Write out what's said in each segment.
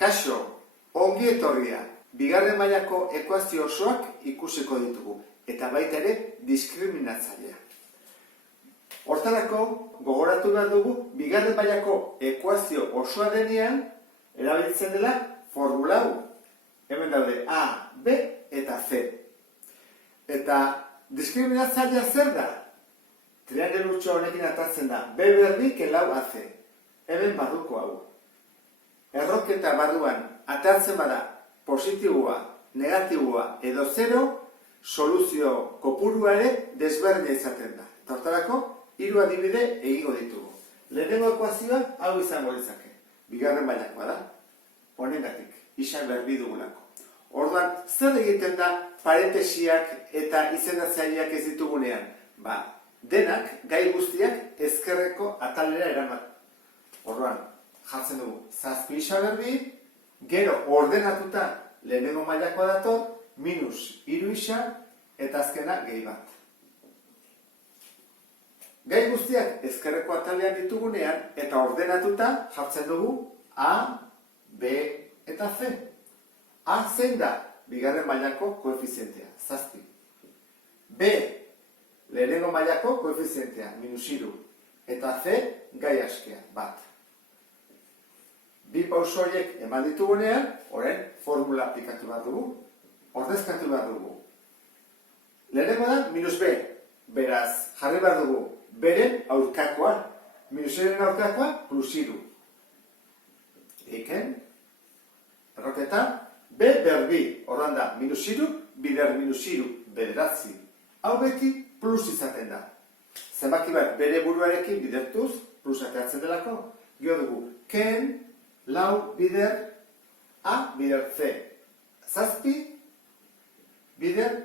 Kaixo, ongi etorria, bigarren mailako ekuazio osoak ikusiko ditugu, eta baita ere diskriminatzailea. Hortarako, gogoratu behar dugu, bigarren mailako ekuazio osoa denean, erabiltzen dela formula hau. Hemen daude A, B eta C. Eta diskriminatzailea zer da? Triangelutxo honekin atatzen da, B berdik lau AC. Hemen barruko hau. Erroketa barruan atartzen bada positiboa, negatiboa edo zero, soluzio kopurua ere desberdina izaten da. Hortarako, 3 adibide egingo ditugu. Lehenengo ekuazioa hau izango litzake. Bigarren mailakoa da. Honengatik, izan berbi dugulako. Orduan, zer egiten da parentesiak eta izendatzaileak ez ditugunean? Denak, gai guztiak ezkerreko atalera eraman. Orduan, jartzen dugu, 7 isa berbi, gero ordenatuta lehenengo mailakoa dator, minus 3 isa, eta azkena gehi bat. Gai guztiak ezkerreko atalean ditugunean, eta ordenatuta jartzen dugu A, B eta C. A zein da bigarren mailako koefizientea, 7. B, lehenengo mailako koefizientea, minus 3. Eta C, gai askea, bat. Bi pauso horiek eman ditugunean, orain formula aplikatu behar dugu, ordezkatu behar dugu. Lehenengo da, minus B. Beraz, jarri behar dugu, beren aurkakoa. Minus eren aurkakoa, plus 3. Eiken, erroketa, B berbi, ordan da, minus 3, bider minus 3, bederatzi. Hau beti, plus izaten da. Zenbaki bat, bere buruarekin bidertuz, plus ateatzen delako. Gio dugu, ken, lau bider A, bider C. 7, bider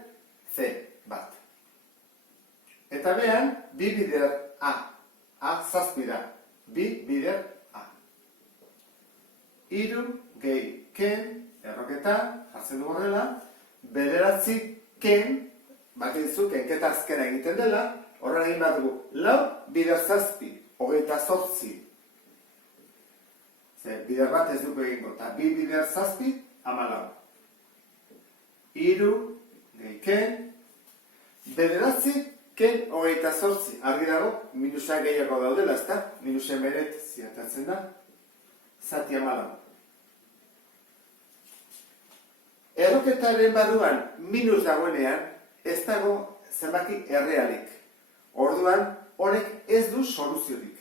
C, bat. Eta behan, bi bider A. A, 7 da. Bi bider A. 3, gehi, ken, erroketa, jartzen du horrela, bederatzi ken, bakizu, kenketa azkena egiten dela, horren egin behar dugu, lau bider 7, 28. Bider bat ez dugu egingo, eta bi bider 7, 14. 3, gehi ken, bederatzi, ken 28. Argi dago, minusa gehiago daudela, ezta? Minus emeret ziatatzen da, zati 14. Erroketaren barruan minus dagoenean, ez dago zenbaki errealik. Orduan, honek ez du soluziorik.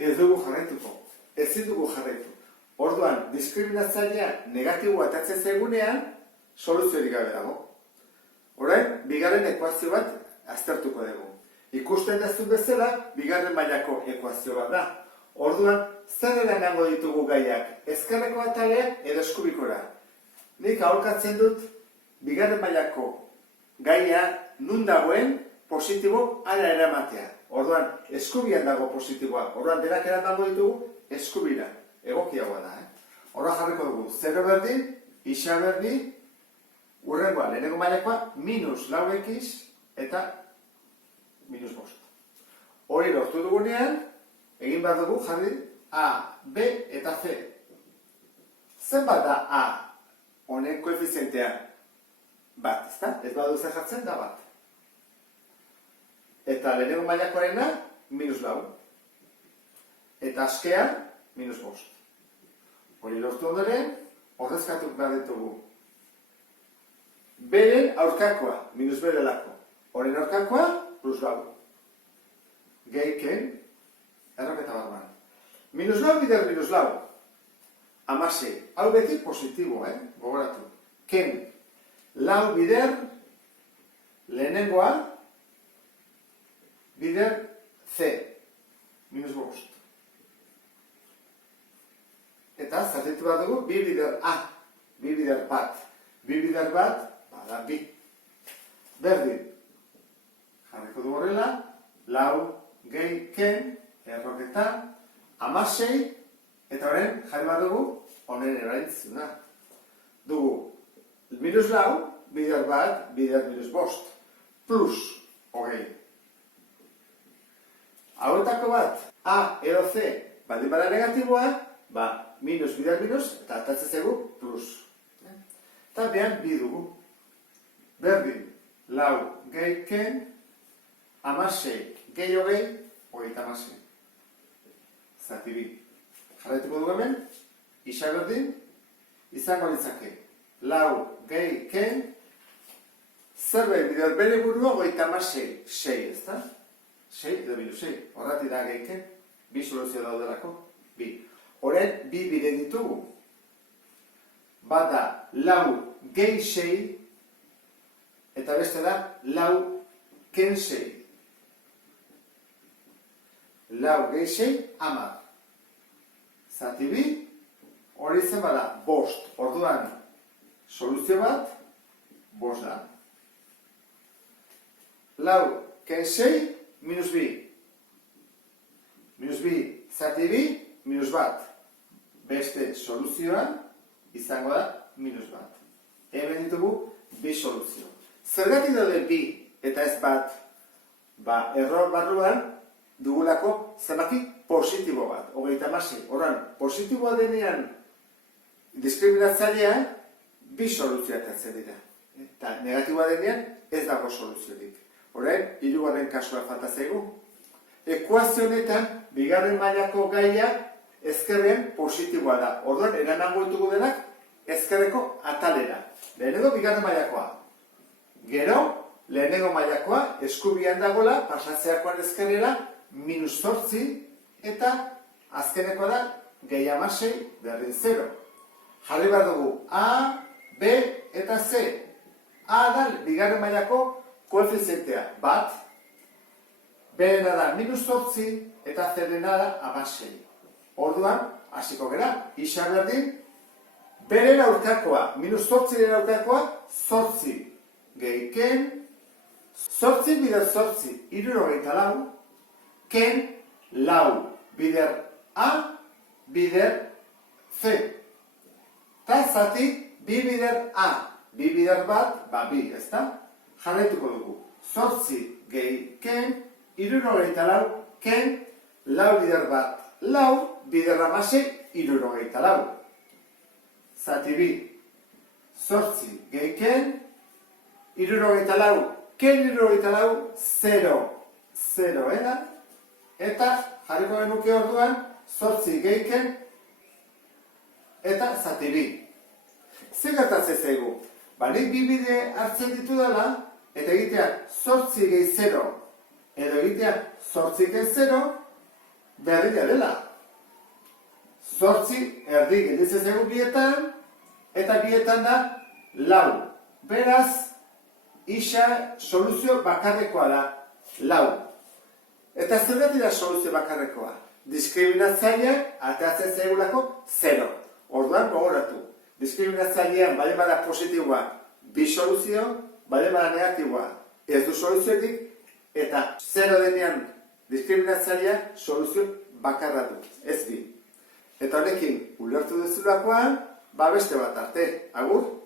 Ez dugu jarraituko, ezin dugu jarraitu. Orduan, diskriminatzailea negatiboa atatzen zaigunean, soluziorik gabe dago. Orain, bigarren ekuazio bat aztertuko dugu. Ikusten dazun bezala, bigarren mailako ekuazio bat da. Orduan, zer erango ditugu gaiak, ezkerreko atalea edo eskubikora. Nik aholkatzen dut, bigarren mailako gaia nun dagoen positibo ara eramatea. Orduan, eskubian dago positiboa. Orduan, denak eramango ditugu, eskubira. Egokiagoa da, Orduan jarriko dugu, 0 berdi, isa berdi, urrengoa, lehenengo mailakoa, minus 4x eta minus 5. Hori lortu dugunean, egin behar dugu jarri A, B eta C. Zenbat da A? Honen koefizientea bat, ezta? Ez badu zer jartzen da bat. Eta lehenengo mailakoarena, minus 4. Eta askea, minus 5. Hori lortu ondoren, ordezkatu behar ditugu. Beren aurkakoa, minus B delako. Horen aurkakoa, plus 4. Gehiken, erroketa barban. Minus 4 bider minus 4. Amase, hau beti positibo, gogoratu. Ken, 4 bider, lehenengoa, bider C, minus 5. Eta zatitu bat dugu, bi bider A, bi bider bat. Bi bider bat, bada bi. Berdin. Jarriko du horrela, 4 gehi ken, erroketa, 16, eta horren jarri bat dugu, honen eraintzuna. Dugu, minus 4, bider bat, bider minus 5. Plus, hogei. hauetako bat, A edo C, baldin bada negatiboa, minus bider minus, eta atatzen zaigu plus. Eta behan bi dugu. Berdin, lau gehi ken, 16 gehi hogei, 36. Zati bi. Jarraituko dugu hemen, isa berdin, izango litzake. Lau gehi ken, zerbait bider bere burua 36, 6, ez da? 6 edo minus 6, horrati da gehi ken, bi soluzio daudelako, bi. Horren, bi bide ditugu. Bada lau gehi 6, eta beste da lau ken 6. Lau gehi 6, 10. Zati bi, hori zen bada, bost. Orduan, soluzio bat, bost da. Lau ken 6, minus bi. Minus bi, zati bi, minus bat. Beste soluzioan, izango da, minus bat. Hemen ditugu, bi soluzio. Zergatik daude bi eta ez bat, error barruan dugulako zenbaki positibo bat, 36. Horren, positiboa denean diskriminatzailea bi soluzioak dira. Eta negatiboa denean ez dago soluziorik. Horren, hirugarren kasua falta zaigu. Ekuazio honetan, bigarren mailako gaia ezkerrean positiboa da. Orduan, eranango ditugu denak ezkerreko atalera. Lehenengo bigarren mailakoa. Gero, lehenengo mailakoa eskubian dagoela, pasatzeakoan ezkerrera, minus 8, eta azkenekoa da, gehi 16, berdin 0. Jarri behar dugu A, B eta C. A da bigarren mailako koefizientea, bat, B-ena da minus 8 eta C-ena da 16. Orduan, hasiko gera, isa berdin, beren aurkakoa, minus 8-ren aurkakoa, 8 gehi ken, 8 bider 8, 64, ken, lau, bider A, bider C. Ta zati, bi bider A, bi bider bat, bi, ez da? Jarraituko dugu, 8 gehi ken, 64, ken, lau bider bat, lau, bider 16, 64. Zati bi, 8 gehi ken, 64, ken 64, 0, 0 ena, eta jarriko genuke orduan, 8 gehi ken, eta zati bi. Zer gertatzen zaigu? Nik bi bide hartzen ditu dela, eta egitea 8 gehi 0, edo egitea 8 gehi 0, berdina dela. 8 erdi gelditzen zaigu bietan, eta bietan da lau. Beraz, isa soluzio bakarrekoa da, lau. Eta zergatik da soluzio bakarrekoa? Diskriminatzaileak ateratzen zaigulako 0. Orduan gogoratu. Diskriminatzailean bale bada positiboa bi soluzio, bale bada negatiboa ez du soluzioetik, eta 0 denean diskriminatzailea soluzio bakarra du, ez bi. Eta honekin ulertu duzulakoan, beste bat arte. Agur!